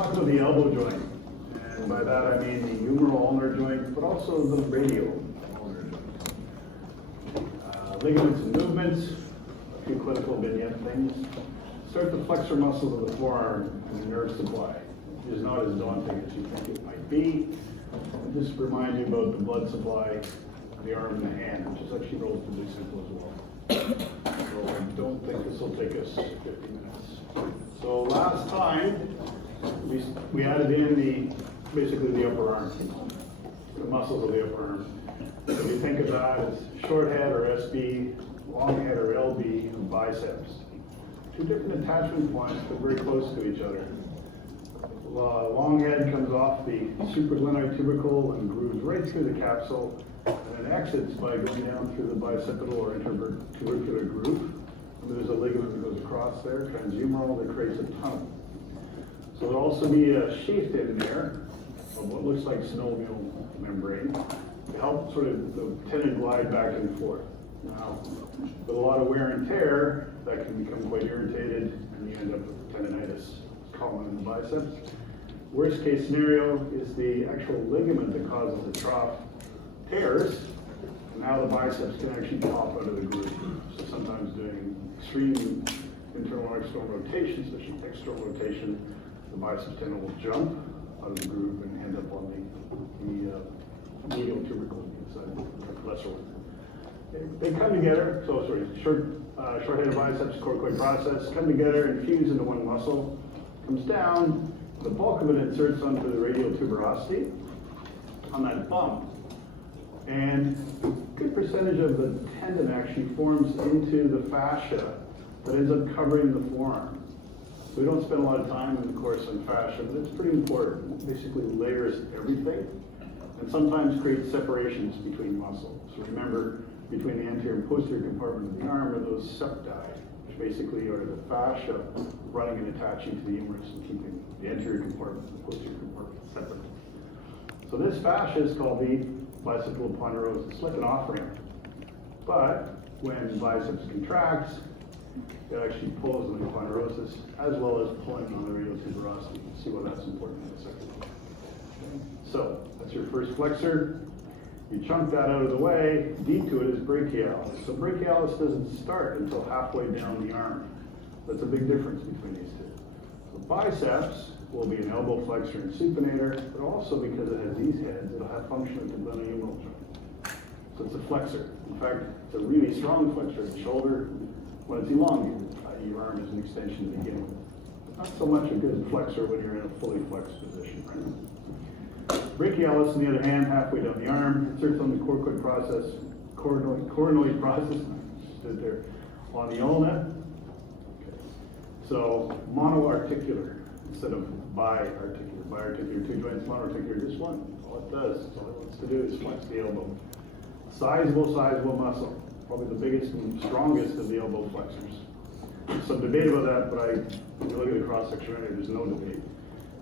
talk about the elbow joint. And by that I mean the humeral ulnar joint, but also the radial ulnar joint. Ligaments and movements, a few clinical vignette things. Start the flexor muscles of the forearm and the nerve supply. It is not as daunting as you think it might be. I'll just remind you about the blood supply of the arm and the hand, which is actually relatively simple as well. So I don't think this will take us 50 minutes. So last time, we added in basically the upper arm, the muscles of the upper arm. So if you think of that as short head or SB, long head or LB, and biceps. Two different attachment points, but very close to each other. Long head comes off the supraglenoid tubercle and grooves right through the capsule, and then exits by going down through the bicipital or intertubercular groove. And there's a ligament that goes across there, transhumeral, that creates a tunnel. So there'll also be a sheath in there of what looks like synovial membrane to help sort of the tendon glide back and forth. Now, with a lot of wear and tear, that can become quite irritated, and you end up with tendonitis, common in the biceps. Worst case scenario is the actual ligament that causes the trough tears, and now the biceps can actually pop out of the groove. So sometimes doing extreme internal or external rotation, especially external rotation, the biceps tendon will jump out of the groove and end up on the medial tubercle inside the lesser one. They come together, short-headed biceps, coracoid process, come together and fuse into one muscle, comes down, the bulk of it inserts onto the radial tuberosity on that bump. And a good percentage of the tendon actually forms into the fascia that ends up covering the forearm. So we don't spend a lot of time in the course on fascia, but it's pretty important. It basically layers everything and sometimes creates separations between muscles. So remember, between the anterior and posterior compartment of the arm are those septi, which basically are the fascia running and attaching to the humerus and keeping the anterior compartment and the posterior compartment separate. So this fascia is called the bicipital ponderosa. It's like an off-ramp. But when biceps contracts, it actually pulls on the ponderosis as well as pulling on the radial tuberosity. We'll see why that's important in a second. Okay. So that's your first flexor. You chunk that out of the way, deep to it is brachialis. So brachialis doesn't start until halfway down the arm. That's a big difference between these two. So biceps will be an elbow flexor and supinator, but also because it has these heads, it'll have function at the glenohumeral joint. So it's a flexor. In fact, it's a really strong flexor in the shoulder when it's elongated. Your arm is an extension to begin with. Not so much a good flexor when you're in a fully flexed position, right? Brachialis, on the other hand, halfway down the arm, inserts on the coracoid process, coronoid process, stood there, on the ulna. Okay. So monoarticular instead of biarticular. Biarticular, two joints, monoarticular, just one. All it does, all it wants to do is flex the elbow. Sizable muscle. Probably the biggest and strongest of the elbow flexors. There's some debate about that, but when you look at the cross-section right here, there's no debate.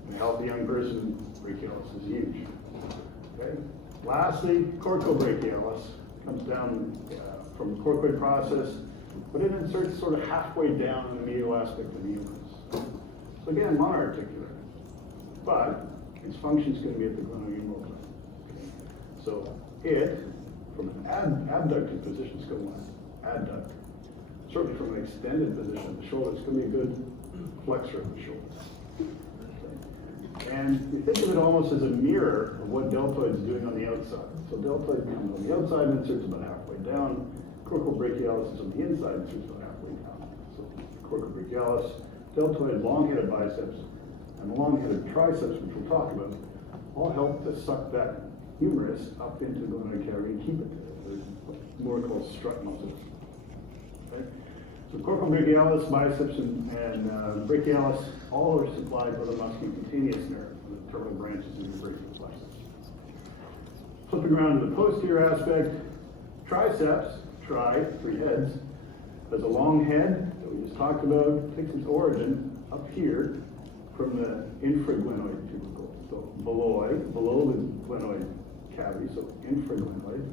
In a healthy young person, brachialis is huge. Okay. Lastly, coracobrachialis comes down from the coracoid process, but it inserts sort of halfway down in the medial aspect of the humerus. So again, monoarticular, but its function is going to be at the glenohumeral joint. Okay. So it, from an abducted position, let's go one, adduct. Certainly from an extended position of the shoulder, it's going to be a good flexor of the shoulder. And you think of it almost as a mirror of what deltoid is doing on the outside. So deltoid comes on the outside and inserts about halfway down. Coracobrachialis is on the inside and inserts about halfway down. So coracobrachialis, deltoid, long-headed biceps, and the long-headed triceps, which we'll talk about, all help to suck that humerus up into the glenoid cavity and keep it there. There's more called strut muscles. Okay? So coracobrachialis, biceps, and brachialis all are supplied with a musculocutaneous nerve, the terminal branches of your brachial plexus. Flipping around to the posterior aspect, triceps, three heads, has a long head that we just talked about, takes its origin up here from the infraglenoid tubercle. So below the glenoid cavity, so infraglenoid.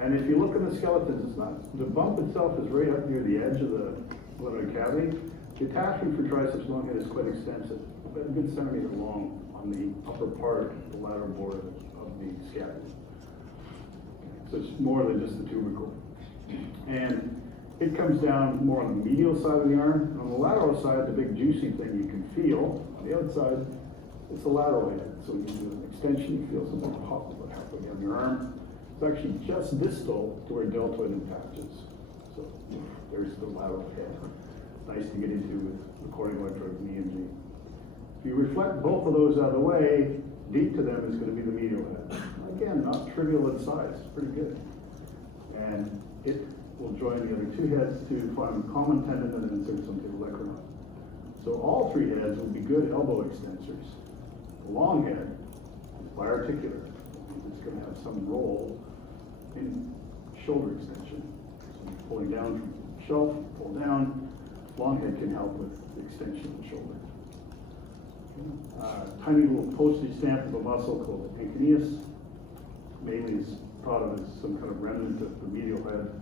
And if you look at the skeletons, it's not. The bump itself is right up near the edge of the glenoid cavity. The attachment for triceps long head is quite extensive, about a good centimeter long on the upper part of the lateral border of the scapula. So it's more than just the tubercle. And it comes down more on the medial side of the arm. And on the lateral side, the big juicy thing you can feel on the outside, it's the lateral head. So when you do an extension, you feel something pop about halfway down your arm. It's actually just distal to where deltoid attaches. So there's the lateral head. Nice to get into with recording electrodes and EMG. If you reflect both of those out of the way, deep to them is going to be the medial head. Again, not trivial in size, pretty good. And it will join the other two heads to form a common tendon and insert something to the olecranon. So all three heads will be good elbow extensors. The long head is biarticular. It's going to have some role in shoulder extension. So you're pulling down from the shelf, pull down. Long head can help with the extension of the shoulder. Tiny little postage stamp of a muscle called the pancreas. Mainly is thought of as some kind of remnant of the medial head.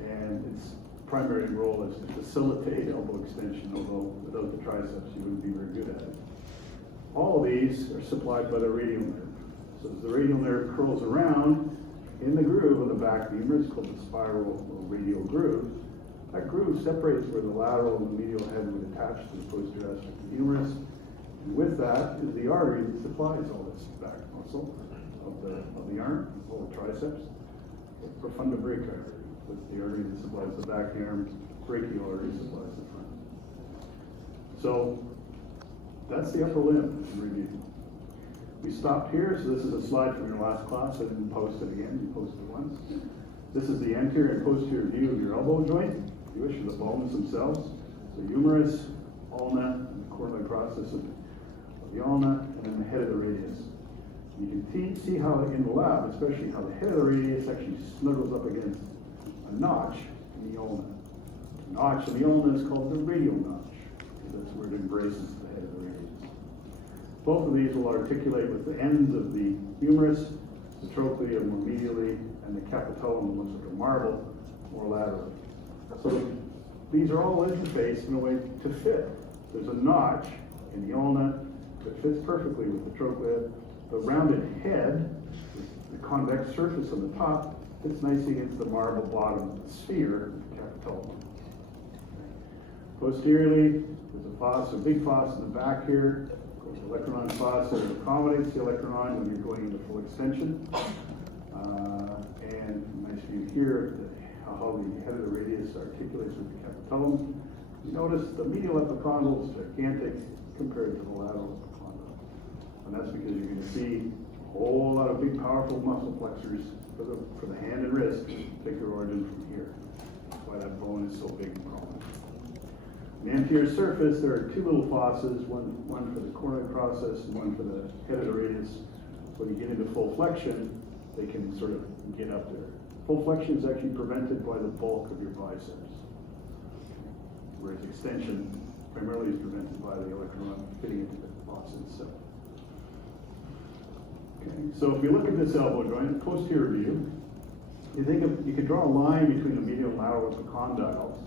And its primary role is to facilitate elbow extension, although without the triceps you wouldn't be very good at it. All of these are supplied by the radial nerve. So as the radial nerve curls around in the groove of the back humerus called the spiral or radial groove, that groove separates where the lateral and the medial head would attach to the posterior aspect of the humerus. And with that is the artery that supplies all this back muscle of the arm, all the triceps, the profunda brachii artery. That's the artery that supplies the back of the arm, brachial artery supplies the front. So that's the upper limb in review. We stopped here, so this is a slide from your last class. I didn't post it again, you posted it once. This is the anterior and posterior view of your elbow joint, if you wish, of the bones themselves. So humerus, ulna, and the coronary process of the ulna, and then the head of the radius. You can see how in the lab, especially how the head of the radius actually snuggles up against a notch in the ulna. The notch in the ulna is called the radial notch, because that's where it embraces the head of the radius. Both of these will articulate with the ends of the humerus, the trochlea more medially, and the capitellum looks like a marble more laterally. So these are all interfaced in a way to fit. There's a notch in the ulna that fits perfectly with the trochlea. The rounded head, the convex surface on the top, fits nicely against the marble bottom of the sphere, the capitellum. Posteriorly, there's a fossa, a big fossa in the back here. The olecranon fossa that accommodates the olecranon when you're going into full extension. And nice view here, how the head of the radius articulates with the capitellum. You notice the medial epicondyle is gigantic compared to the lateral epicondyle. And that's because you're going to see a whole lot of big, powerful muscle flexors for the hand and wrist, take your origin from here. That's why that bone is so big and prominent. On the anterior surface, there are two little fossas, one for the coronary process and one for the head of the radius. So when you get into full flexion, they can sort of get up there. Full flexion is actually prevented by the bulk of your biceps, whereas extension primarily is prevented by the olecranon fitting into the fossa itself. Okay, so if you look at this elbow joint, posterior view, you could draw a line between the medial and lateral epicondyles.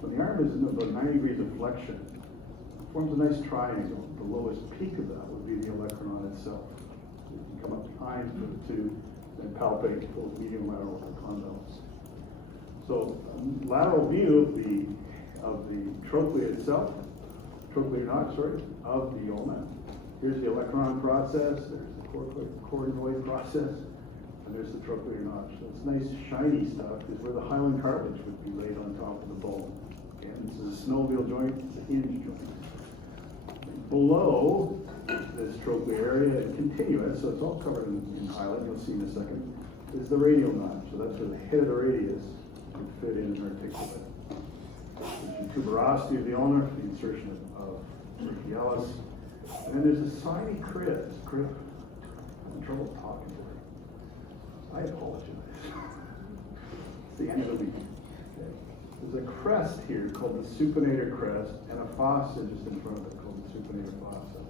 When the arm is in about 90 degrees of flexion, it forms a nice triangle. The lowest peak of that would be the olecranon itself. So you can come up behind for the two and palpate both medial and lateral epicondyles. So lateral view of the trochlea itself, trochlear notch, of the ulna. Here's the olecranon process, there's the coronoid process, and there's the trochlear notch. So it's nice shiny stuff is where the hyaline cartilage would be laid on top of the bone. Again, this is a synovial joint, it's a hinge joint. Below this trochlear area and continuous, so it's all covered in hyaline, you'll see in a second, is the radial notch. So that's where the head of the radius would fit in and articulate. There's the tuberosity of the ulnar, the insertion of brachialis. And then there's a tiny crib. I'm having trouble talking to her. I apologize. It's the end of the week. Okay. There's a crest here called the supinator crest and a fossa just in front of it called the supinator fossa.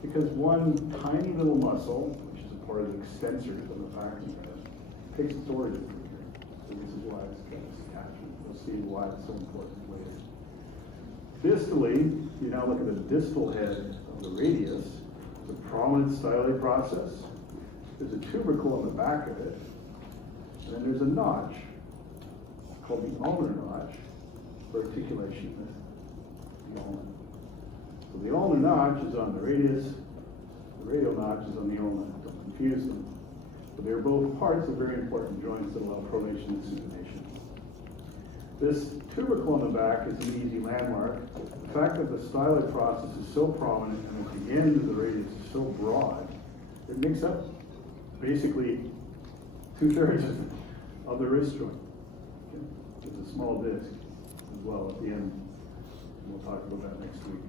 Because one tiny little muscle, which is a part of the extensors of the factory crest, takes its origin from here. So this is why it's got this attachment. We'll see why it's so important later. Distally, you now look at the distal head of the radius, the prominent style process. There's a tubercle on the back of it, and then there's a notch called the ulnar notch for articulation with the ulna. So the ulnar notch is on the radius, the radial notch is on the ulna. Don't confuse them. But they're both parts of very important joints that allow pronation and supination. This tubercle on the back is an easy landmark. The fact that the styloid process is so prominent and at the end of the radius is so broad, it makes up basically 2/3 of the wrist joint. Okay. There's a small disc as well at the end. We'll talk about that next week.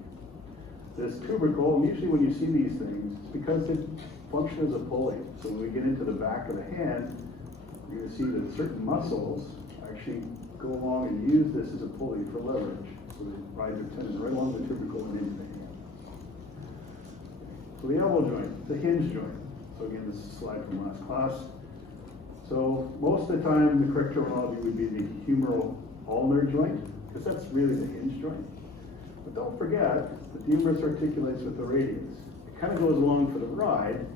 This tubercle, usually when you see these things, it's because they function as a pulley. So when we get into the back of the hand, you're going to see that certain muscles actually go along and use this as a pulley for leverage. So they ride their tendon right along the tubercle and into the hand. So the elbow joint, the hinge joint. So again, this is a slide from last class. So most of the time, the correct terminology would be the humeral ulnar joint, because that's really the hinge joint. But don't forget, the humerus articulates with the radius. It kind of goes along for the ride,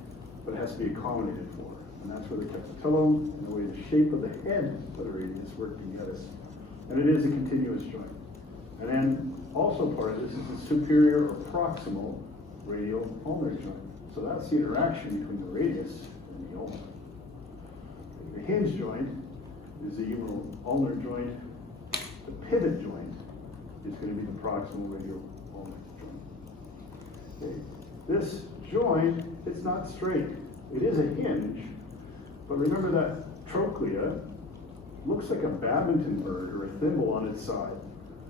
but it has to be accommodated for. And that's where the capitulum and the way the shape of the head of the radius work together. And it is a continuous joint. And then also part of this is the superior or proximal radial ulnar joint. So that's the interaction between the radius and the ulna. The hinge joint is the humeral ulnar joint. The pivot joint is going to be the proximal radial ulnar joint. Okay. This joint, it's not straight. It is a hinge, but remember that trochlea looks like a badminton bird or a thimble on its side.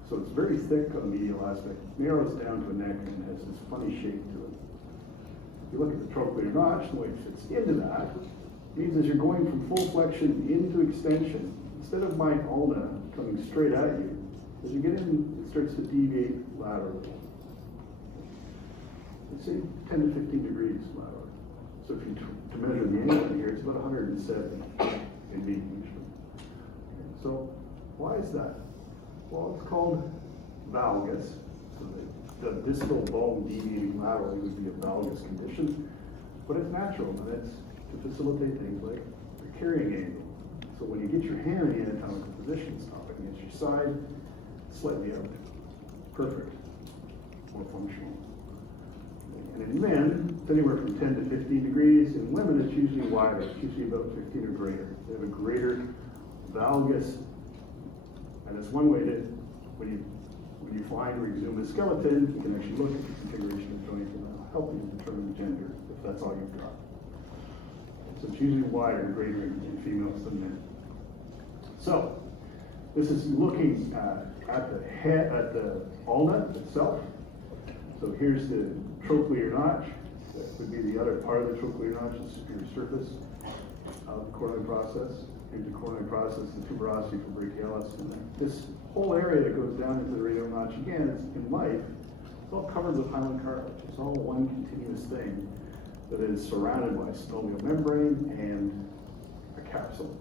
So it's very thick on the medial aspect, narrows down to a neck, and has this funny shape to it. If you look at the trochlear notch, the way it fits into that, means as you're going from full flexion into extension, instead of my ulna coming straight at you, as you get in, it starts to deviate laterally. Let's say 10 to 15 degrees laterally. So if you to measure the angle here, it's about 170 in being usually. Okay, so why is that? Well, it's called valgus. So the distal bone deviating laterally would be a valgus condition, but it's natural, and it's to facilitate things like the carrying angle. So when you get your hand in the anatomical position, it's up against your side, slightly out. Perfect. More functional. And in men, it's anywhere from 10 to 15 degrees. In women, it's usually wider. It's usually about 15 or greater. They have a greater valgus. And it's one way to, when you find or exhume a skeleton, you can actually look at the configuration of joints and that'll help you determine gender, if that's all you've got. So it's usually wider, greater in females than men. So, this is looking at the head, at the ulna itself. So here's the trochlear notch. That would be the other part of the trochlear notch, the superior surface of the coronary process. Here's the coronary process, the tuberosity for brachialis. And this whole area that goes down into the radial notch, again, it's in life, it's all covered with hyaline cartilage. It's all one continuous thing that is surrounded by synovial membrane and a capsule.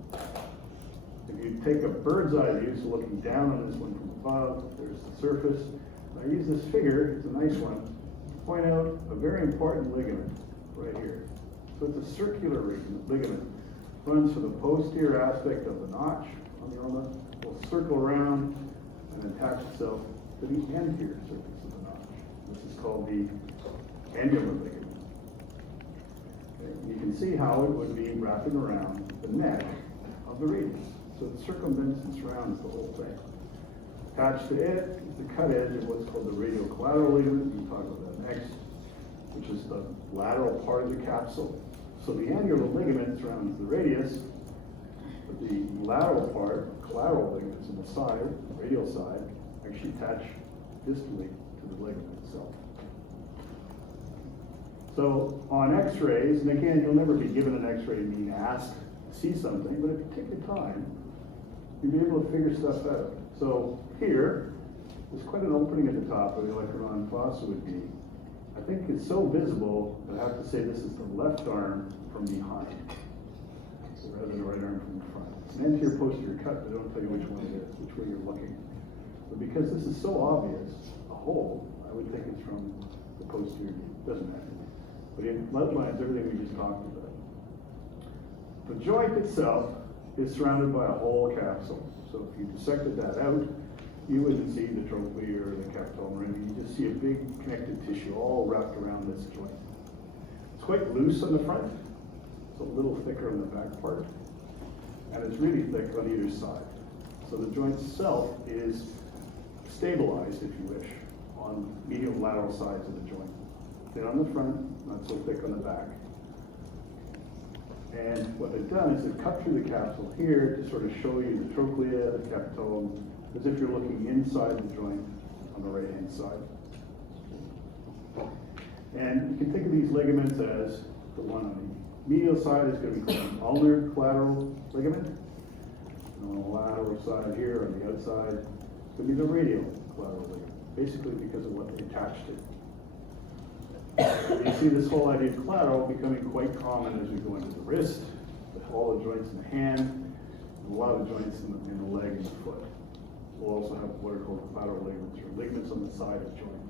If you take a bird's eye view, so looking down on this one from above, there's the surface. I use this figure, it's a nice one, to point out a very important ligament right here. So it's a circular ligament. Runs from the posterior aspect of the notch on the ulna, will circle around and attach itself to the anterior surface of the notch. This is called the annular ligament. Okay. You can see how it would be wrapping around the neck of the radius. So it circumvents and surrounds the whole thing. Attached to it is the cut edge of what's called the radial collateral ligament. We'll talk about that next, which is the lateral part of the capsule. So the annular ligament surrounds the radius, but the lateral part, collateral ligaments on the side, radial side, actually attach distally to the ligament itself. So on x-rays, and again, you'll never be given an x-ray and being asked to see something, but if you take the time, you'll be able to figure stuff out. So here, there's quite an opening at the top where the electron fossa would be. I think it's so visible that I have to say this is the left arm from behind, so rather than the right arm from the front. It's an anterior posterior cut, but I don't tell you which one it is, which way you're looking. But because this is so obvious, a whole, I would think it's from the posterior view. Doesn't matter. But it outlines everything we just talked about. The joint itself is surrounded by a whole capsule. So if you dissected that out, you wouldn't see the trochlea or the capitol ring. You just see a big connected tissue all wrapped around this joint. It's quite loose on the front. It's a little thicker on the back part. And it's really thick on either side. So the joint itself is stabilized, if you wish, on medial lateral sides of the joint. Thin on the front, not so thick on the back. And what they've done is they've cut through the capsule here to sort of show you the trochlea, the capitolum, as if you're looking inside the joint on the right-hand side. And you can think of these ligaments as the one on the medial side is going to be called an ulnar collateral ligament. And on the lateral side here, on the outside, it's going to be the radial collateral ligament, basically because of what they attach to. You see this whole idea of collateral becoming quite common as we go into the wrist, all the joints in the hand, and a lot of the joints in the leg and the foot. We'll also have what are called collateral ligaments, or ligaments on the side of the joint.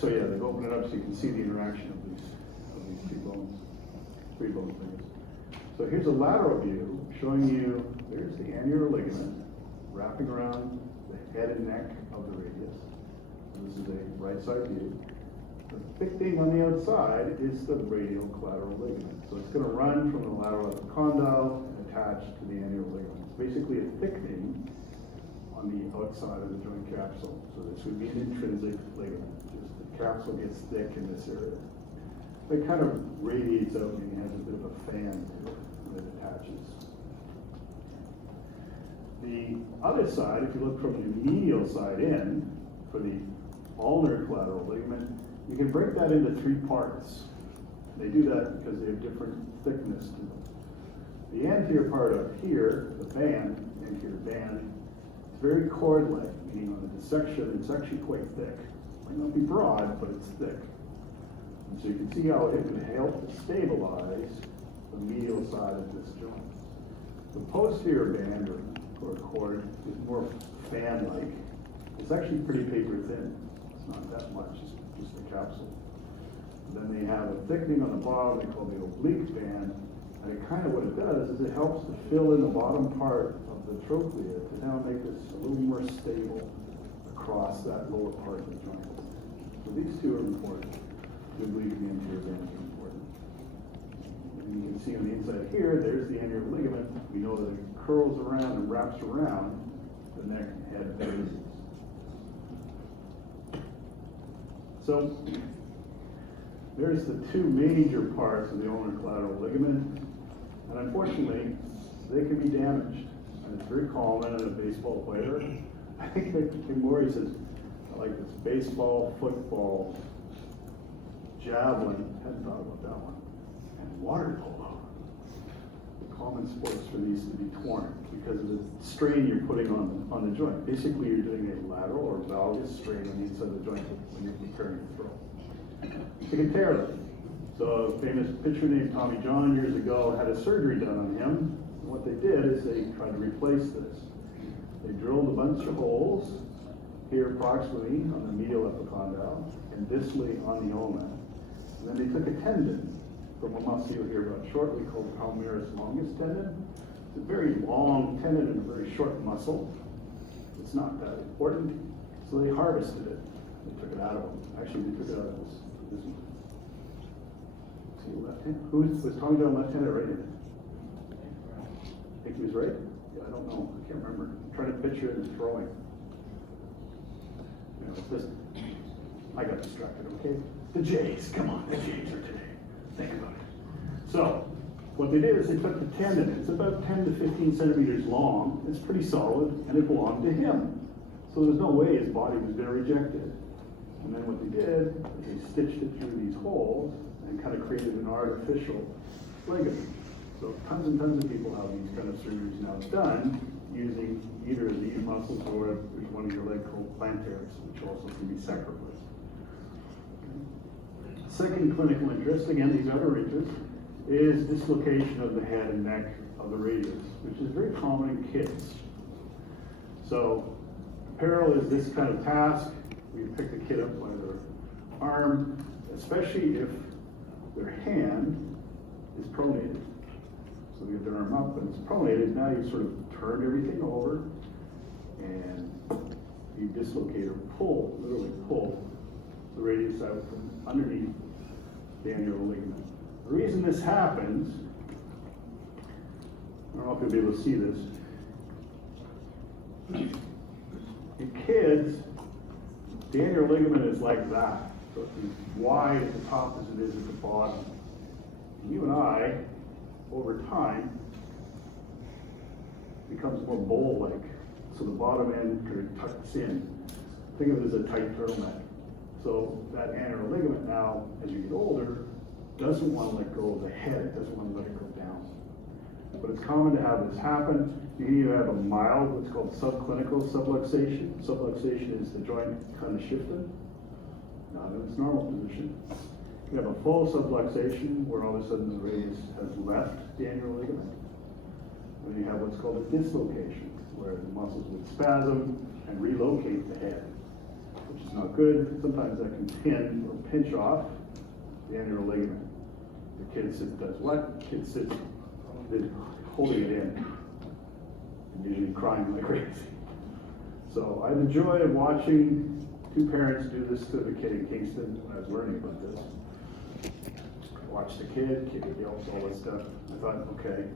So yeah, they've opened it up so you can see the interaction of these two bones, three bone things. So here's a lateral view showing you, there's the annular ligament wrapping around the head and neck of the radius. This is a right side view. The thick thing on the outside is the radial collateral ligament. So it's going to run from the lateral epicondyle and attach to the annular ligament. It's basically a thickening on the outside of the joint capsule. So this would be an intrinsic ligament. Just the capsule gets thick in this area. It kind of radiates out and has a bit of a fan to it when it attaches. The other side, if you look from the medial side in, for the ulnar collateral ligament, you can break that into three parts. They do that because they have different thickness to them. The anterior part up here, the band, anterior band, it's very cord-like, meaning on the dissection, it's actually quite thick. It might not be broad, but it's thick. And so you can see how it would help to stabilize the medial side of this joint. The posterior band, or cord, is more fan-like. It's actually pretty paper thin. It's not that much, it's just the capsule. And then they have a thickening on the bottom they call the oblique band, and it kind of what it does is it helps to fill in the bottom part of the trochlea to now make this a little more stable across that lower part of the joint. So these two are important. The oblique and the anterior bands are important. And you can see on the inside here, there's the anterior ligament. We know that it curls around and wraps around the neck and head bases. So there's the two major parts of the ulnar collateral ligament, and unfortunately, they can be damaged. And it's very common in a baseball player. I think Maury says, I like this baseball, football, javelin, hadn't thought about that one, and water polo. The common sports for these to be torn because of the strain you're putting on the joint. Basically, you're doing a lateral or valgus strain on the inside of the joint when you're preparing to throw. You can tear them. So a famous pitcher named Tommy John years ago had a surgery done on him. And what they did is they tried to replace this. They drilled a bunch of holes here approximately on the medial epicondyle and distally on the ulna. And then they took a tendon from a muscle you'll hear about shortly called palmaris longus tendon. It's a very long tendon and a very short muscle. It's not that important. So they harvested it. They took it out of him. Actually, they took it out of this one. See, left hand. Was Tommy John left-handed or right-handed? I think he was right? Yeah, I don't know. I can't remember. I'm trying to picture it as throwing. You know, it's just, I got distracted, okay? The Jays, come on, the Jays are today. Think about it. So, what they did is they took the tendon. It's about 10 to 15 centimeters long. It's pretty solid, and it belonged to him. So there's no way his body was going to reject it. And then what they did is they stitched it through these holes and kind of created an artificial ligament. So tons and tons of people have these kind of surgeries now done using either of these muscles or there's one of your leg called plantaris, which also can be sacrificed. Second clinical interest, again, these other interests, is dislocation of the head and neck of the radius, which is very common in kids. So Peril is this kind of task. We pick the kid up by their arm, especially if their hand is pronated. So we have their arm up and it's pronated. Now you sort of turn everything over and you dislocate or pull, literally pull the radius out from underneath the annular ligament. The reason this happens, I don't know if you'll be able to see this. In kids, the annular ligament is like that. So it's as wide at the top as it is at the bottom. And you and I, over time, becomes more bowl-like. So the bottom end kind of tucks in. Think of it as a tight turtleneck. So that annular ligament now, as you get older, doesn't want to let go of the head. It doesn't want to let it go down. But it's common to have this happen. You can either have a mild, what's called subclinical subluxation. Subluxation is the joint kind of shifted, not in its normal position. You have a full subluxation where all of a sudden the radius has left the annular ligament. And you have what's called a dislocation, where the muscles would spasm and relocate the head, which is not good. Sometimes that can pin or pinch off the annular ligament. The kid does what? The kid sits holding it in, and usually crying like crazy. So I had the joy of watching two parents do this to the kid in Kingston when I was learning about this. I watched the kid yells, all this stuff. I thought, okay,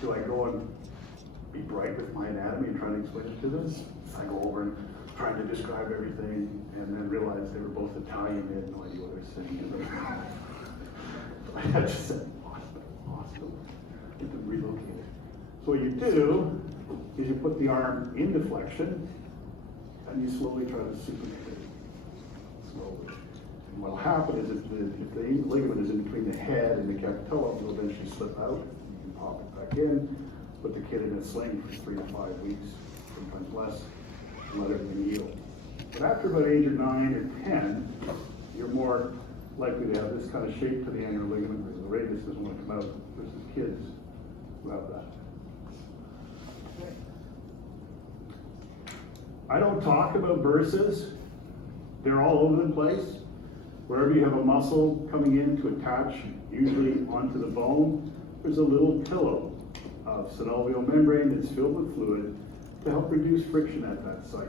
do I go and be bright with my anatomy and try to explain it to them? I go over and trying to describe everything, and then realized they were both Italian. They had no idea what I was saying. I had to say, awesome. Get them relocated. So what you do is you put the arm into flexion, and you slowly try to supinate it. Slowly. And what will happen is if the ligament is in between the head and the capitella, it will eventually slip out. You can pop it back in, put the kid in a sling for 3 to 5 weeks, sometimes less, and let everything heal. But after about age of 9 or 10, you're more likely to have this kind of shape to the annular ligament because the radius doesn't want to come out versus kids who have that. I don't talk about burses. They're all over the place. Wherever you have a muscle coming in to attach, usually onto the bone, there's a little pillow of synovial membrane that's filled with fluid to help reduce friction at that site.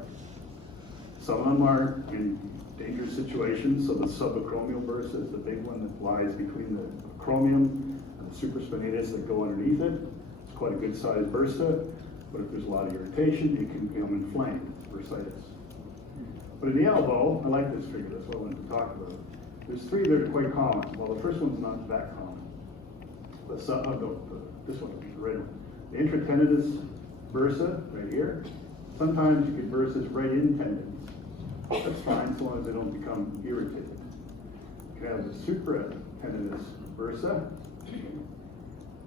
Some of them are in dangerous situations, so the subacromial bursa is the big one that lies between the acromion and the supraspinatus that go underneath it. It's quite a good sized bursa, but if there's a lot of irritation, it can become inflamed, bursitis. But in the elbow, I like this figure, that's what I wanted to talk about. There's 3 that are quite common. Well, the first one's not that common. But this one, the red one. The intratendinous bursa, right here. Sometimes you get bursas right in tendons. That's fine, so long as they don't become irritated. You can have the supratendinous bursa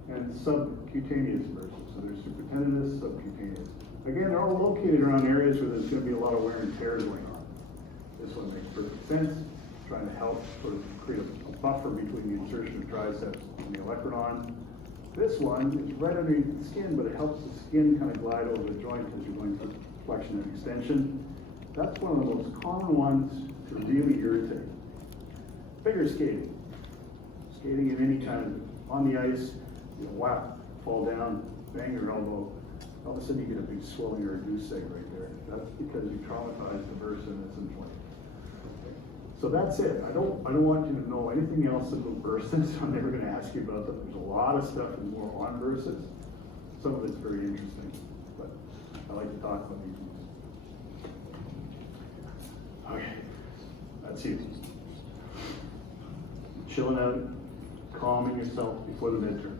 and subcutaneous bursa. So there's supratendinous, subcutaneous. Again, they're all located around areas where there's going to be a lot of wear and tear going on. This one makes perfect sense. Trying to help sort of create a buffer between the insertion of triceps and the olecranon. This one is right underneath the skin, but it helps the skin kind of glide over the joint as you're going through flexion and extension. That's one of the most common ones to really irritate. Figure skating. Skating in any kind of, on the ice, you whap, fall down, bang your elbow. All of a sudden you get a big swelling or a goose egg right there. That's because you traumatized the bursa and it's inflamed. So that's it. I don't want you to know anything else about bursas. I'm never going to ask you about that. There's a lot of stuff and more on bursas. Some of it's very interesting, but I like to talk about these ones. Okay, that's you. Chilling out, calming yourself before the midterm.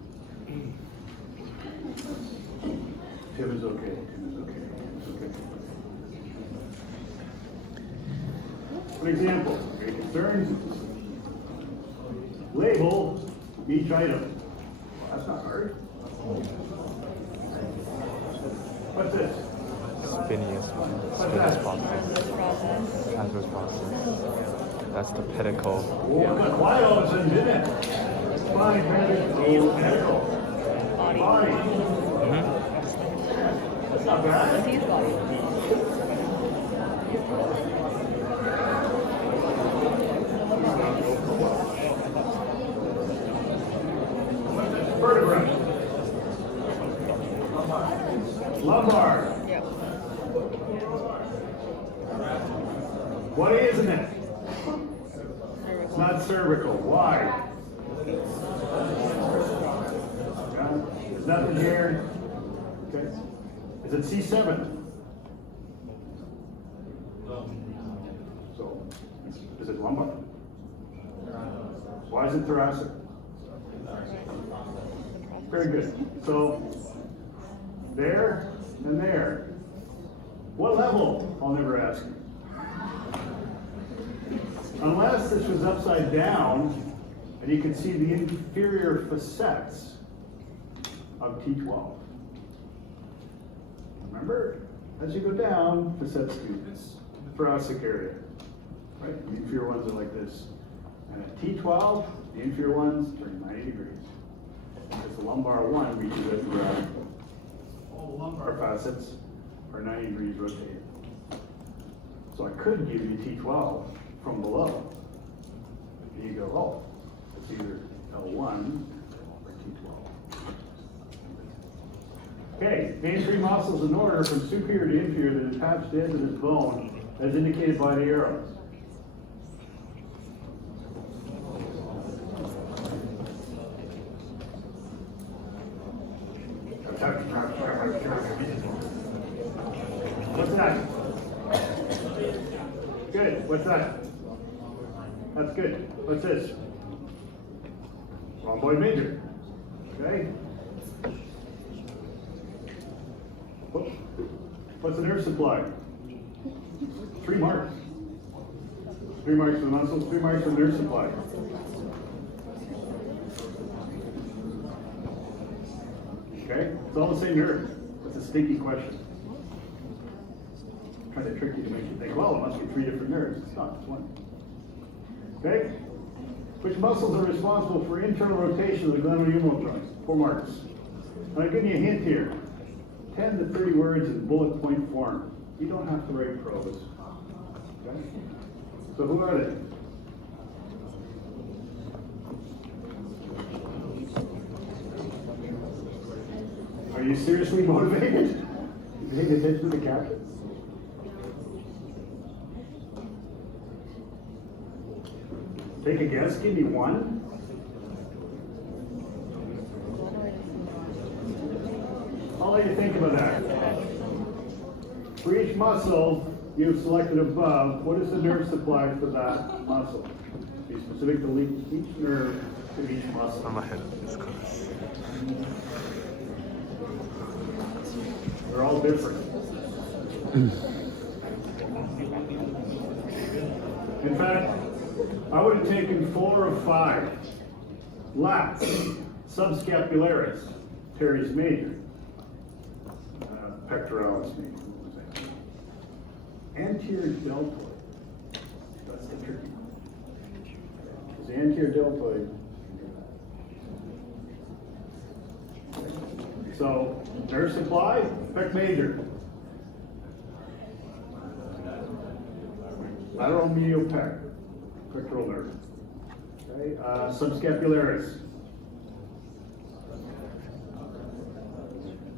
Tim is okay. Tim is okay. Tim is okay. For example, any concerns? Label each item. Well, that's not hard. What's this? Spinous process. Transverse process. That's the pedicle. Oh, it got quiet all of a sudden, didn't it? Spine, pedicle. Body. Mm-hmm. That's not bad. Body. What isn't it? It's not cervical. Why? Yeah. There's nothing here. Okay. Is it C7? So, is it lumbar? Why is it thoracic? Very good. So, there and there. What level? I'll never ask you. Unless this was upside down, and you can see the inferior facets of T12. Remember, as you go down, facets do this. The thoracic area, right? The inferior ones are like this. And at T12, the inferior ones turn 90 degrees. Because the lumbar one reaches it around. All the lumbar facets are 90 degrees rotated. So I could give you T12 from below. And you go, oh, it's either L1 or T12. Okay, main three muscles in order from superior to inferior that attach to the end of this bone as indicated by the arrows. What's that? Good. What's that? That's good. What's this? Rhomboid major. Okay. What's the nerve supply? 3 marks. 3 marks for the muscles, 3 marks for the nerve supply. Okay? It's all the same nerve. That's a stinky question. I'm trying to trick you to make you think, well, it must be 3 different nerves. It's not, it's 1. Okay? Which muscles are responsible for internal rotation of the glenohumeral joints? 4 marks. And I'll give you a hint here. 10 to 30 words in bullet point form. You don't have to write prose. Okay? So who are they? Are you seriously motivated? You paying attention to the captions? Take a guess, give me one. I'll let you think about that. For each muscle you've selected above, what is the nerve supply for that muscle? Be specific to each nerve to each muscle. On my head is close. They're all different. In fact, I would have taken 4 of 5. Lats, subscapularis, teres major, pectoralis major. Anterior deltoid. That's the tricky one. The anterior deltoid. So, nerve supply, pec major. Lateral medial pec, pectoral nerve. Okay, subscapularis.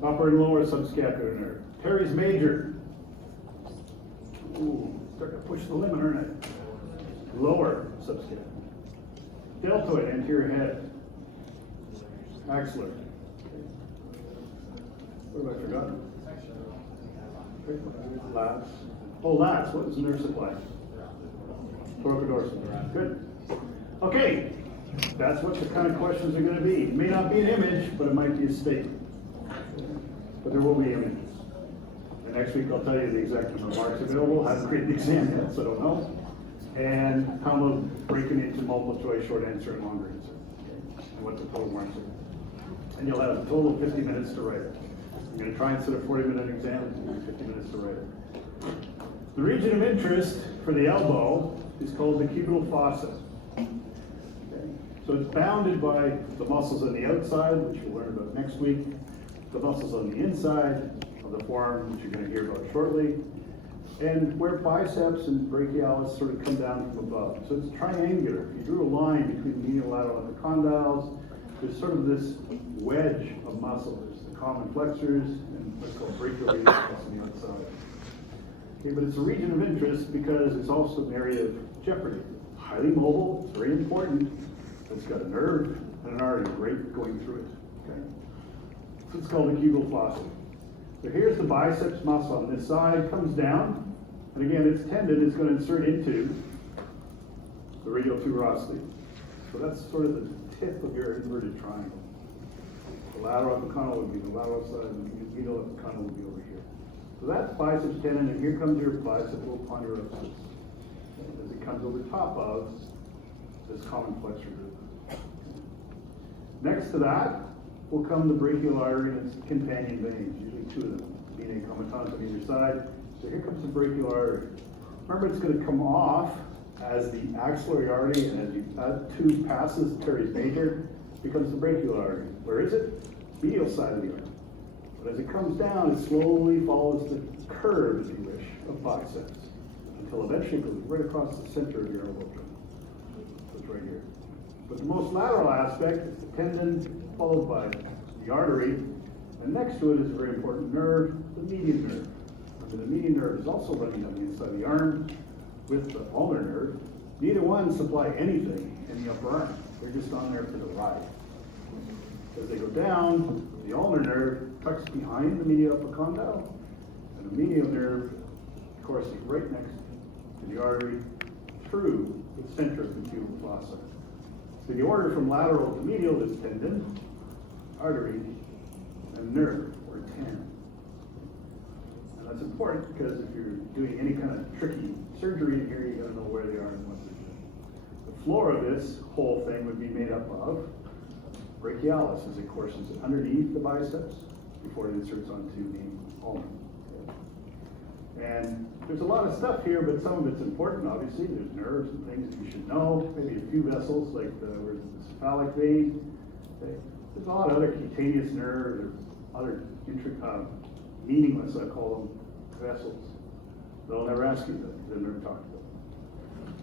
Upper and lower subscapular nerve. Teres major. Ooh, starting to push the limit, aren't I? Lower subscapular. Deltoid, anterior head. Axillary. What have I forgotten? Lats. Oh, lats. What is the nerve supply? Thoracodorsal. Good. Okay. That's what the kind of questions are going to be. It may not be an image, but it might be a statement. But there will be images. And next week I'll tell you the exact number of marks available. I haven't created the exam yet, so I don't know. And how we'll break them into multiple choice, short answer, and longer answer. And what the total marks are. And you'll have a total of 50 minutes to write it. I'm going to try instead of 40-minute exam, it's going to be 50 minutes to write it. The region of interest for the elbow is called the cubital fossa. Okay. So it's bounded by the muscles on the outside, which we'll learn about next week, the muscles on the inside of the forearm, which you're going to hear about shortly, and where biceps and brachialis sort of come down from above. So it's triangular. If you drew a line between the medial lateral epicondyles, there's sort of this wedge of muscle. There's the common flexors and what's called brachioradius on the outside. Okay, but it's a region of interest because it's also an area of jeopardy. Highly mobile, it's very important. It's got a nerve and an artery right going through it. Okay? So it's called the cuboplosum. So here's the biceps muscle on this side, comes down, and again, its tendon is going to insert into the radial tuberosity. So that's sort of the tip of your inverted triangle. The lateral epicondyle would be the lateral side, and the medial epicondyle would be over here. So that's biceps tendon, and here comes your bicipital ponderosus. As it comes over top of this common flexor group. Next to that will come the brachial artery and its companion veins, usually two of them, vena comitans on either side. So here comes the brachial artery. Remember, it's going to come off as the axillary artery, and as that tube passes teres major, becomes the brachial artery. Where is it? Medial side of the artery. But as it comes down, it slowly follows the curve, if you wish, of biceps, until eventually it goes right across the center of your elbow joint. So it's right here. But the most lateral aspect is the tendon, followed by the artery, and next to it is a very important nerve, the median nerve. Remember, the median nerve is also running on the inside of the arm with the ulnar nerve. Neither one supply anything in the upper arm. They're just on there for the ride. As they go down, the ulnar nerve tucks behind the medial epicondyle, and the medial nerve, of course, is right next to the artery through the center of the cuboplosum. So the order from lateral to medial is tendon, artery, and nerve, or tend. And that's important because if you're doing any kind of tricky surgery in here, you gotta know where they are and what they're doing. The floor of this whole thing would be made up of brachialis, as it courses underneath the biceps before it inserts onto the ulna. And there's a lot of stuff here, but some of it's important, obviously. There's nerves and things that you should know, maybe a few vessels like the cephalic vein. There's a lot of other cutaneous nerves, or other meaningless, I call them, vessels. They'll never ask you that, they've never talked about them.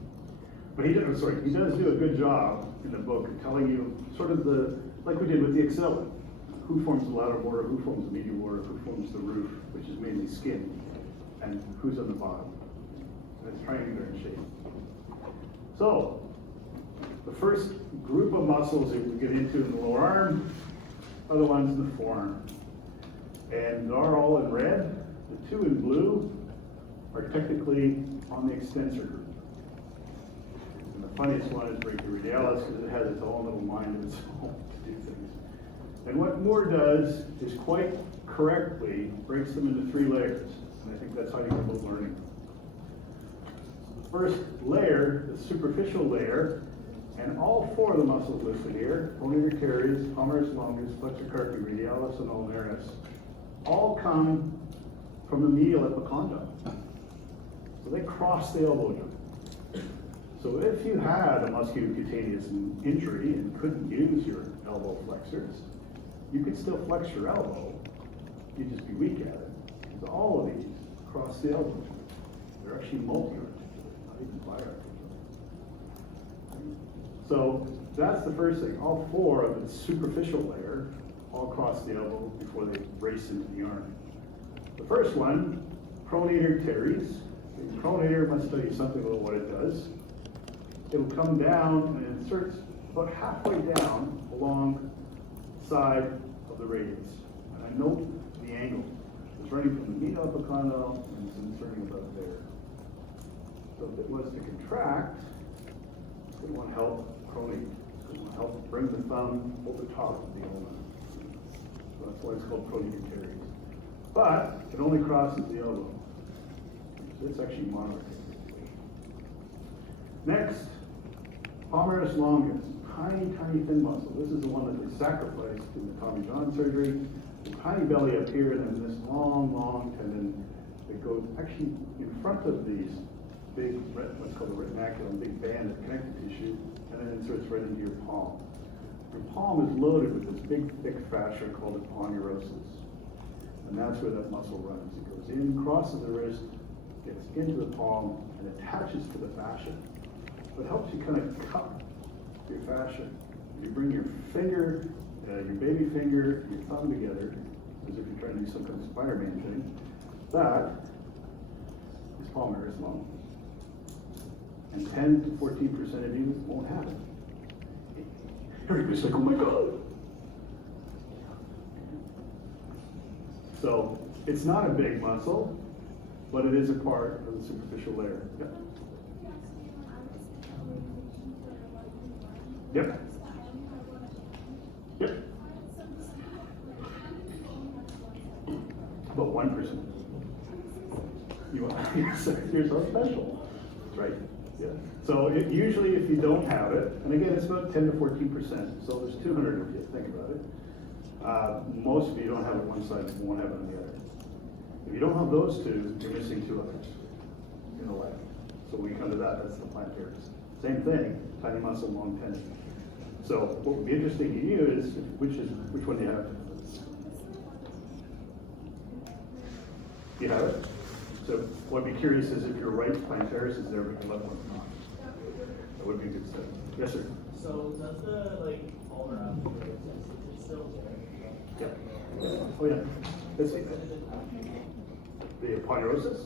But he does do a good job in the book of telling you sort of like we did with the axilla. Who forms the lateral border, who forms the medial border, who forms the roof, which is mainly skin, and who's on the bottom. And it's triangular in shape. So, the first group of muscles that we get into in the lower arm are the ones in the forearm. And they're all in red. The two in blue are technically on the extensor group. And the funniest one is brachioradialis because it has its own little mind of its own to do things. And what Moore does is quite correctly breaks them into three layers. And I think that's how you go about learning. First layer, the superficial layer, and all four of the muscles listed here, pronator teres, palmaris longus, flexor carpi radialis, and ulnaris, all come from the medial epicondyle. So they cross the elbow joint. So if you had a musculocutaneous injury and couldn't use your elbow flexors, you could still flex your elbow, you'd just be weak at it. So all of these cross the elbow joint. They're actually multi-articulate, not even bi-articulate. So that's the first thing. All four of the superficial layer all cross the elbow before they race into the arm. The first one, pronator teres. The pronator must tell you something about what it does. It'll come down and inserts about halfway down along the side of the radius. And I note the angle. It's running from the medial epicondyle and it's inserting about there. So if it was to contract, it won't help pronate. It will help bring the thumb over top of the ulna. So that's why it's called pronator teres. But it only crosses the elbow. So it's actually monoarticulate. Next, palmaris longus, tiny, tiny thin muscle. This is the one that they sacrificed in the Tommy John surgery. The tiny belly up here, and then this long, long tendon that goes actually in front of these big, what's called a retinaculum, big band of connective tissue, and then inserts right into your palm. Your palm is loaded with this big, thick fascia called the ponderosus. And that's where that muscle runs. It goes in, crosses the wrist, gets into the palm, and attaches to the fascia. So it helps you kind of cup your fascia. You bring your finger, your baby finger, your thumb together, as if you're trying to do some kind of Spider-Man thing. That palmaris long. And 10 to 14% of you won't have it. Everybody's like, oh my God. So it's not a big muscle, but it is a part of the superficial layer. Yep. Yep. Yep. About 1%. You are, you're so special. Right. Yeah. So usually if you don't have it, and again, it's about 10 to 14%, so there's 200 of you, think about it. Most of you don't have it one side, won't have it on the other. If you don't have those two, you're missing two others in the leg. So when you come to that, that's the plantaris. Same thing, tiny muscle, long tendon. So what would be interesting to you is which one do you have? You have it? So what would be curious is if your right plantaris is there, but your left one's not. That would be a good study. Yes, sir? So does the ulnar abdomen it's still there? Yeah. Oh yeah. Let's see. The aponeurosis?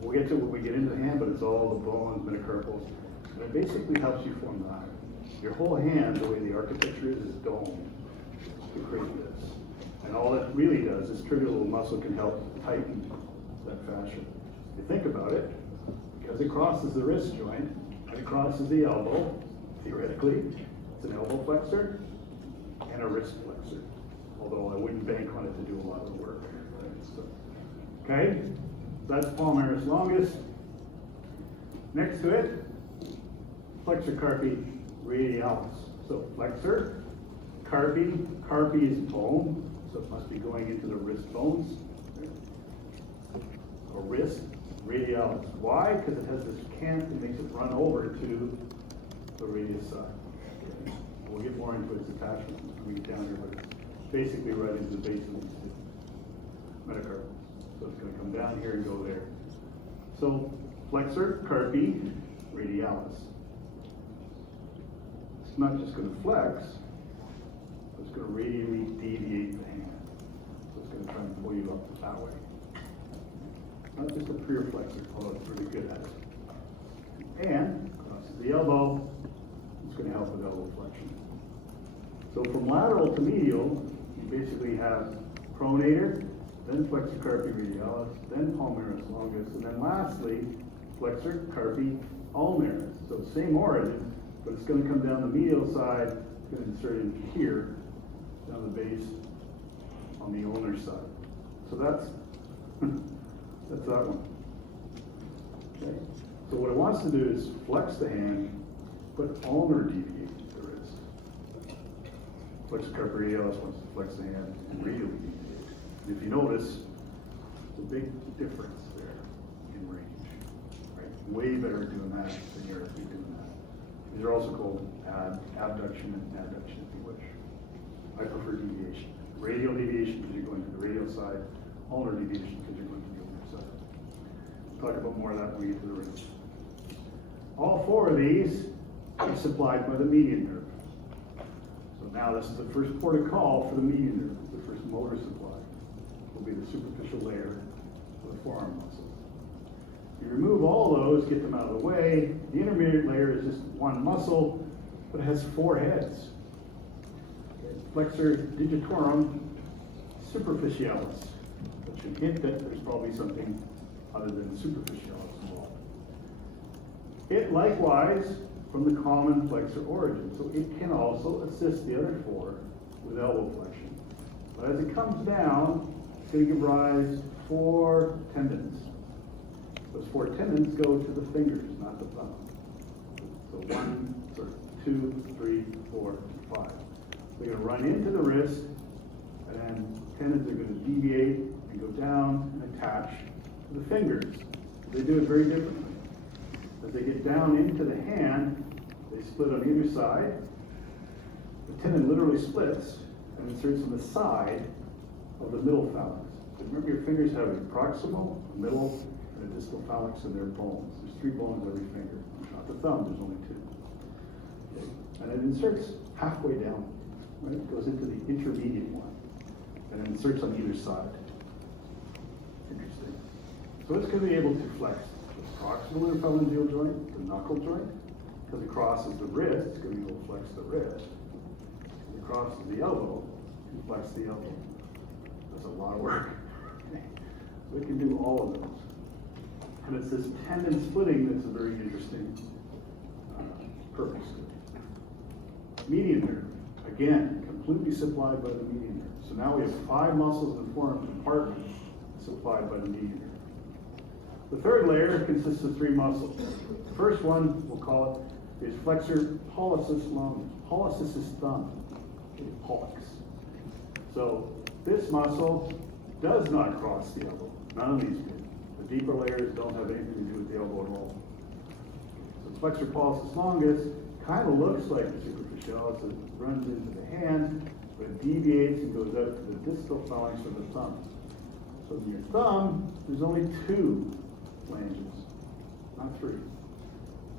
We'll get to it when we get into the hand, but it's all the bones, metacarpals. And it basically helps you form the eye. Your whole hand, the way the architecture is domed to create this. And all it really does is trigger a little muscle can help tighten that fascia. If you think about it, because it crosses the wrist joint and it crosses the elbow, theoretically, it's an elbow flexor and a wrist flexor. Although I wouldn't bank on it to do a lot of the work. Right? So, okay, that's palmaris longus. Next to it, flexor carpi radialis. So flexor, carpi is bone, so it must be going into the wrist bones. Or wrist, radialis. Why? Because it has this cant that makes it run over to the radius side. Okay. We'll get more into its attachment when we get down here, but it's basically right into the base of these two metacarpals. So it's going to come down here and go there. So flexor, carpi, radialis. It's not just going to flex, it's going to radially deviate the hand. So it's going to try and pull you up that way. Not just a pure flexor, although it's really good at it. And crosses the elbow, it's going to help with elbow flexion. So from lateral to medial, you basically have pronator, then flexor carpi radialis, then palmaris longus, and then lastly, flexor carpi ulnaris. So the same origin, but it's going to come down the medial side, it's going to insert into here, down the base on the ulnar side. So that's that's that one. Okay. So what it wants to do is flex the hand, but ulnar deviate the wrist. Flexor carpi radialis wants to flex the hand and radially deviate. And if you notice, there's a big difference there in range. Right? Way better doing that than you're doing that. These are also called abduction and adduction, if you wish. I prefer deviation. Radial deviation because you're going to the radial side. Ulnar deviation because you're going to the ulnar side. We'll talk about more of that when we get to the wrist. All four of these are supplied by the median nerve. So now this is the first port of call for the median nerve. The first motor supply will be the superficial layer of the forearm muscles. You remove all those, get them out of the way. The intermediate layer is just one muscle, but it has four heads. Okay. Flexor digitorum superficialis, which should hint that there's probably something other than superficialis involved. It likewise from the common flexor origin, so it can also assist the other four with elbow flexion. But as it comes down, it's going to give rise to four tendons. Those four tendons go to the fingers, not the thumb. So 2, 3, 4, 5. They're going to run into the wrist, and then tendons are going to deviate and go down and attach to the fingers. They do it very differently. As they get down into the hand, they split on either side. The tendon literally splits and inserts on the side of the middle phalanx. So remember, your fingers have a proximal, a middle, and a distal phalanx in their bones. There's 3 bones every finger. Not the thumb, there's only 2. Okay. And it inserts halfway down. Right? It goes into the intermediate one. And it inserts on either side. Interesting. So it's going to be able to flex the proximal interphalangeal joint, the knuckle joint, because it crosses the wrist, it's going to be able to flex the wrist. It crosses the elbow, it can flex the elbow. That's a lot of work. So it can do all of those. And it's this tendon splitting that's a very interesting purpose. Median nerve, again, completely supplied by the median nerve. So now we have 5 muscles in the forearm compartment supplied by the median nerve. The third layer consists of 3 muscles. The first one, we'll call it, is flexor pollicis longus. Pollicis is thumb, okay, pollex. So this muscle does not cross the elbow. None of these do. The deeper layers don't have anything to do with the elbow at all. So flexor pollicis longus kind of looks like the superficialis. It runs into the hand, but it deviates and goes out to the distal phalanx of the thumb. So in your thumb, there's only 2 flanges, not 3.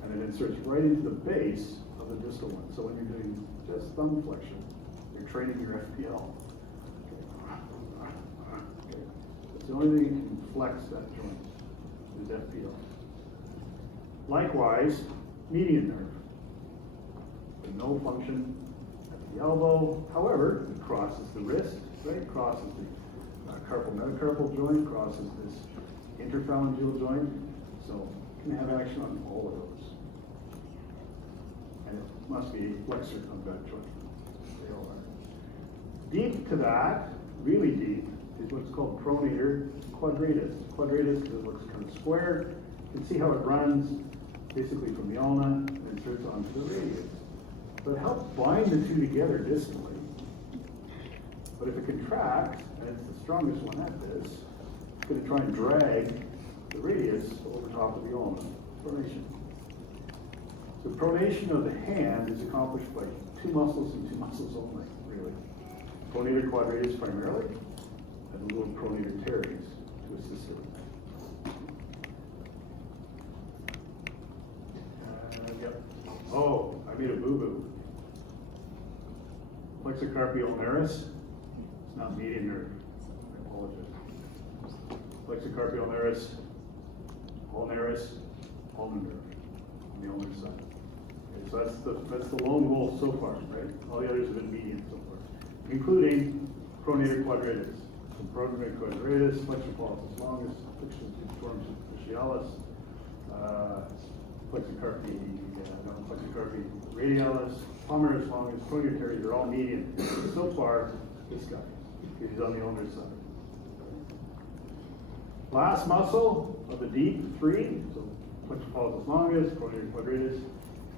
And it inserts right into the base of the distal one. So when you're doing just thumb flexion, you're training your FPL. Okay. It's the only thing that can flex that joint is FPL. Likewise, median nerve. There's no function at the elbow. However, it crosses the wrist, right? It crosses the carpal metacarpal joint, crosses this interphalangeal joint. So it can have action on all of those. And it must be a flexor of that joint. They all are. Deep to that, really deep, is what's called pronator quadratus. Quadratus because it looks kind of square. You can see how it runs basically from the ulna and inserts onto the radius. So it helps bind the 2 together distally. But if it contracts, and it's the strongest one at this, it's going to try and drag the radius over top of the ulna. Pronation. The pronation of the hand is accomplished by 2 muscles and 2 muscles only, really. Pronator quadratus primarily, and the little pronator teres to assist it with that. Yep. Oh, I made a boo-boo. Flexor carpi ulnaris. It's not median nerve. I apologize. Flexor carpi ulnaris, ulnar nerve on the ulnar side. Okay, so that's the lone wolf so far, right? All the others have been median so far, including pronator quadratus. So pronator quadratus, flexor pollicis longus, flexor superficialis, flexor carpi radialis, palmaris longus, pronator teres, they're all median. So far, this guy, he's on the ulnar side. Last muscle of the deep 3, so flexor pollicis longus, pronator quadratus,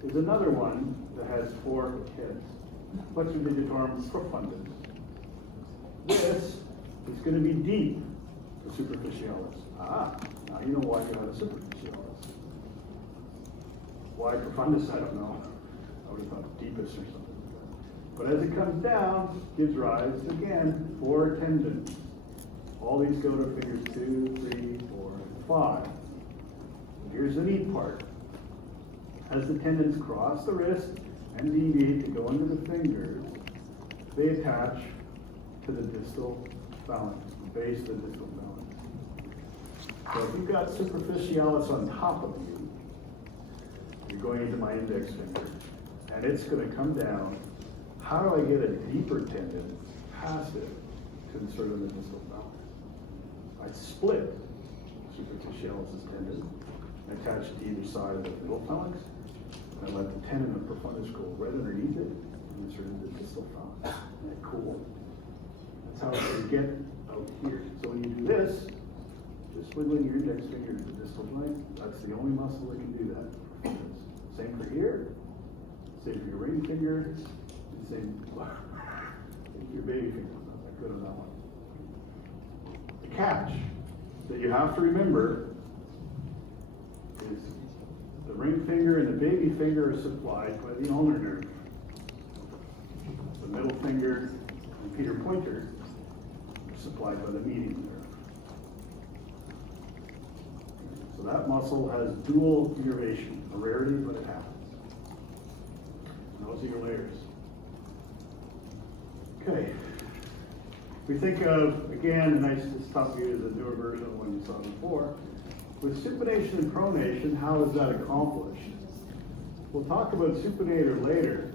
is another one that has 4 heads. Flexor digitorum profundus. This is going to be deep, the superficialis. Now you know why you have a superficialis. Why profundus, I don't know. I would have thought deepest or something. But as it comes down, gives rise, again, 4 tendons. All these go to fingers 2, 3, 4, and 5. Here's the neat part. As the tendons cross the wrist and deviate to go under the fingers, they attach to the distal phalanx, the base of the distal phalanx. So if you've got superficialis on top of you, you're going into my index finger, and it's going to come down. How do I get a deeper tendon past it to insert in the distal phalanx? I split superficialis' tendon and attach it to either side of the middle phalanx, and I let the tendon of profundus go right underneath it and insert in the distal phalanx. Isn't that cool? That's how I get out here. So when you do this, just wiggling your index finger to the distal joint, that's the only muscle that can do that. Same for here, same for your ring finger, and same for your baby finger. Not that good on that one. The catch that you have to remember is the ring finger and the baby finger are supplied by the ulnar nerve. The middle finger and Peter pointer are supplied by the median nerve. So that muscle has dual innervation, a rarity, but it happens. And those are your layers. Okay. We think of, again, a nice, this top view is a newer version of the one you saw before. With supination and pronation, how is that accomplished? We'll talk about supinator later,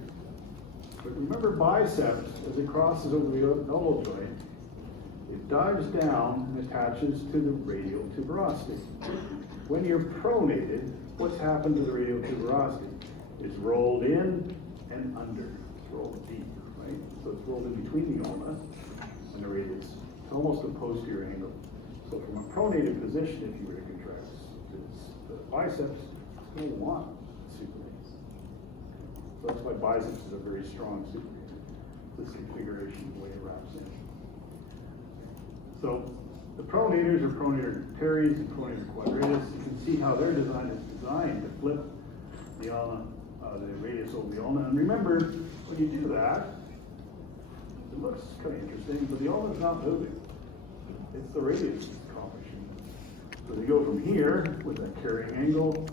but remember biceps, as it crosses over the elbow joint, it dives down and attaches to the radial tuberosity. When you're pronated, what's happened to the radial tuberosity? It's rolled in and under. It's rolled deep, right? So it's rolled in between the ulna and the radius. It's almost a posterior angle. So from a pronated position, if you were to contract the biceps, you don't want supinate. So that's why biceps is a very strong supinator. This configuration, the way it wraps in. So the pronators are pronator teres and pronator quadratus. You can see how their design is designed to flip the ulna, the radius over the ulna. And remember, when you do that, it looks kind of interesting, but the ulna is not moving. It's the radius that's accomplishing. So they go from here with that carrying angle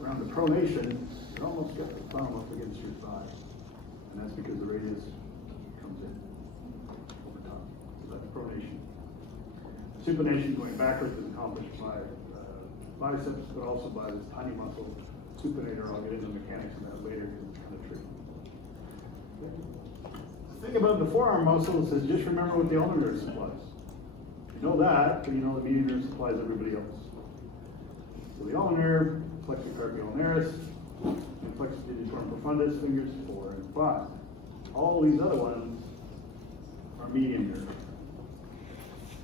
around the pronation, you almost get the thumb up against your thigh. And that's because the radius comes in over top. So that's pronation. Supination going backwards is accomplished by biceps, but also by this tiny muscle, supinator. I'll get into the mechanics of that later because it's kind of tricky. The thing about the forearm muscles is just remember what the ulnar nerve supplies. You know that, but you know the median nerve supplies everybody else. So the ulnar nerve, flexor carpi ulnaris, and flexor digitorum profundus, fingers 4 and 5. All these other ones are median nerve.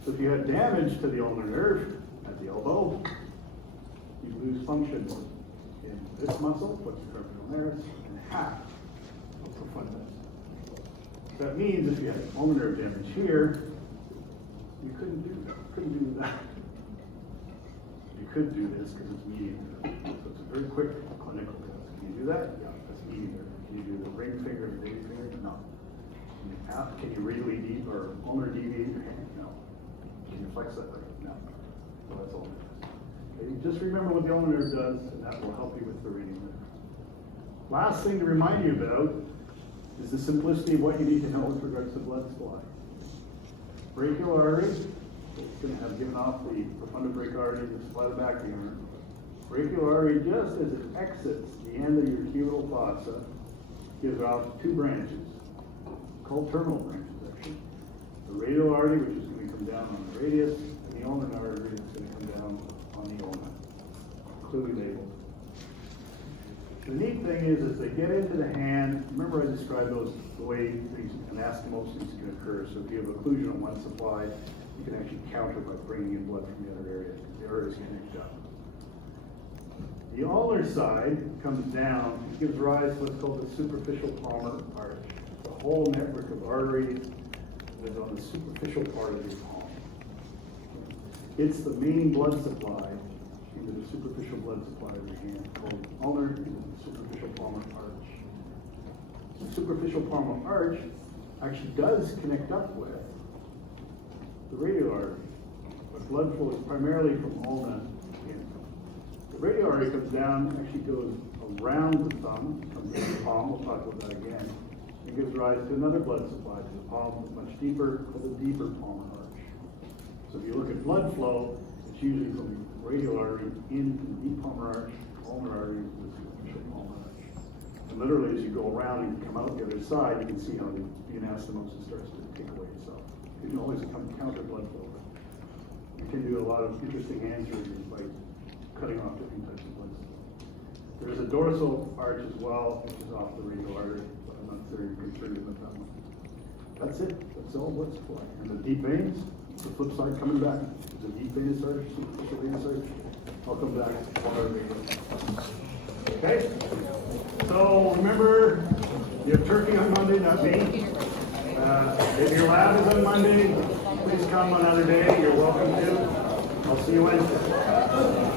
So if you had damage to the ulnar nerve at the elbow, you lose function in this muscle, flexor carpi ulnaris, and half of profundus. That means if you had ulnar nerve damage here, you couldn't do that. You could do this because it's median nerve. So it's a very quick clinical test. Can you do that? Yeah, that's median nerve. Can you do the ring finger and the baby finger? No. Can you really deep or ulnar deviate your hand? No. Can you flex that ring? No. So that's ulnar nerve. Okay, just remember what the ulnar nerve does, and that will help you with the reading nerve. Last thing to remind you about is the simplicity of what you need to know with regards to blood supply. Brachial artery, it's going to have given off the profunda artery to supply the back of the arm. Brachial artery, just as it exits the end of your cubital fossa, gives off 2 branches, called terminal branches actually. The radial artery, which is going to come down on the radius, and the ulnar artery that's going to come down on the ulna, clearly labeled. The neat thing is, as they get into the hand, remember I described the way these anastomosis can occur. So if you have occlusion on one supply, you can actually counter by bringing in blood from the other area because the arteries get nicked up. The ulnar side comes down, it gives rise to what's called the superficial palmar arch. The whole network of arteries is on the superficial part of your palm. It's the main blood supply into the superficial blood supply of your hand, called ulnar superficial palmar arch. The superficial palmar arch actually does connect up with the radial artery, but blood flow is primarily from ulna in. The radial artery comes down, actually goes around the thumb, comes into the palm, we'll talk about that again, and gives rise to another blood supply to the palm, much deeper, called the deeper palmar arch. So if you look at blood flow, it's usually from the radial artery into the deep palmar arch, ulnar artery into the superficial palmar arch. And literally, as you go around and come out the other side, you can see how the anastomosis starts to take away itself. You can always counter blood flow. You can do a lot of interesting hand surgeries by cutting off different types of blood flow. There's a dorsal arch as well, which is off the radial artery, but I'm not very concerned about that one. That's it. That's all blood supply. And the deep veins, the flip side coming back. There's a deep venous arch, superficial venous arch. I'll come back on our radio. Okay? So remember, you have turkey on Monday, not me. If your lab is on Monday, please come another day. You're welcome to. I'll see you Wednesday.